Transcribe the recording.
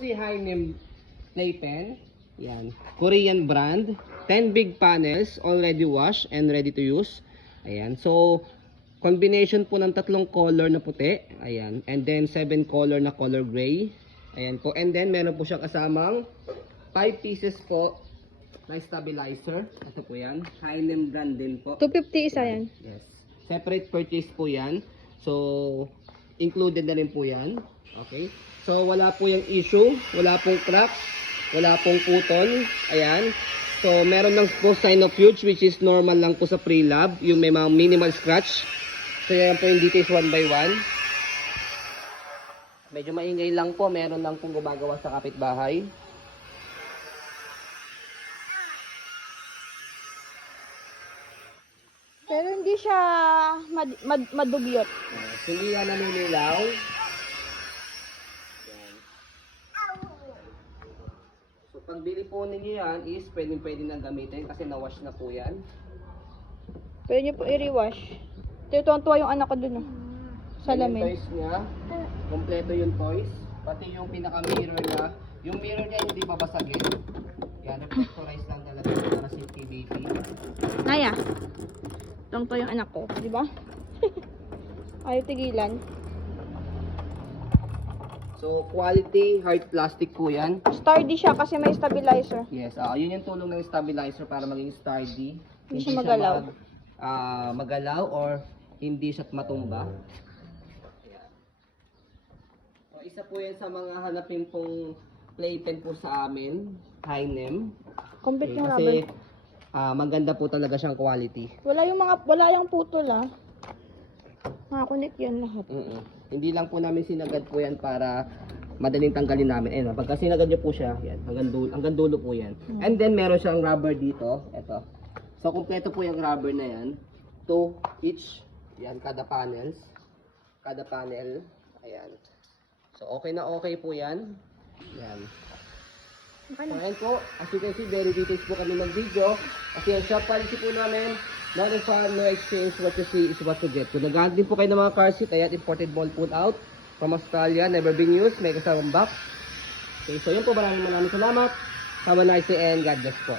si Hynem playpen. Yan. Korean brand. 10 big panels, already washed and ready to use. Ayan. So, combination po ng tatlong color na puti. Ayan. And then 7 color na color gray. Ayan po. And then meron po siyang kasamang 5 pieces po na stabilizer. Ito po yan. Hynem brand din po. 250 isa yan. Yes. Separate purchase po yan. So, included na rin po yan. Okay. So, wala po yung issue. Wala pong crack. Wala pong putol. Ayan. So, meron lang po sign of use which is normal lang po sa pre-lab. Yung may mga minimal scratch. So, yan po yung details one by one. Medyo maingay lang po. Meron lang pong gumagawa sa kapitbahay. Pero hindi siya madugyot. Hindi yan naninilaw. So, pagbili po ninyo yan is pwede nang gamitin kasi na-wash na po yan. Pwede niyo po i-rewash. Tuwan-tuwa yung anak ko dun, oh. Sa Yung lamin. toys niya, kompleto yung toys. Pati yung pinaka-mirror niya. Yung mirror niya hindi babasagin. Yan, reflectorize lang talaga para safety baby. Naya. Tuwang-tuwa yung anak ko, di ba? Ayaw tigilan. So, quality hard plastic po yan. Sturdy siya kasi may stabilizer. Yes, yun yung tulong ng stabilizer para maging sturdy. Hindi siya magalaw. Magalaw or hindi siya matumba. So, isa po yan sa mga hanapin pong playpen po sa amin, Hynem. Complete yung Kasi rubber. maganda po talaga siyang quality. Wala yung putol, ah. Nakakunik yan lahat. Hindi lang po namin sinagad po yan para madaling tanggalin namin. Ayun, pagka sinagad niyo po siya, yan, hanggang dulo po yan. And then meron siyang rubber dito, ito. So kumpleto po yung rubber na yan. 2 each, yan, kada panels. Kada panel, ayan. So okay na okay po yan. Yan. Okay So na. ayan po, as you can see, very details po kami ng video. Kasi yung shop policy po namin, no refund, no exchange, what you see is what you get. Kung naghahanap din po kayo ng mga car seat, ayan, imported ball pull out from Australia, never been used, may kasamang box. Okay, so yun po, maraming salamat. Have a nice day and God bless po.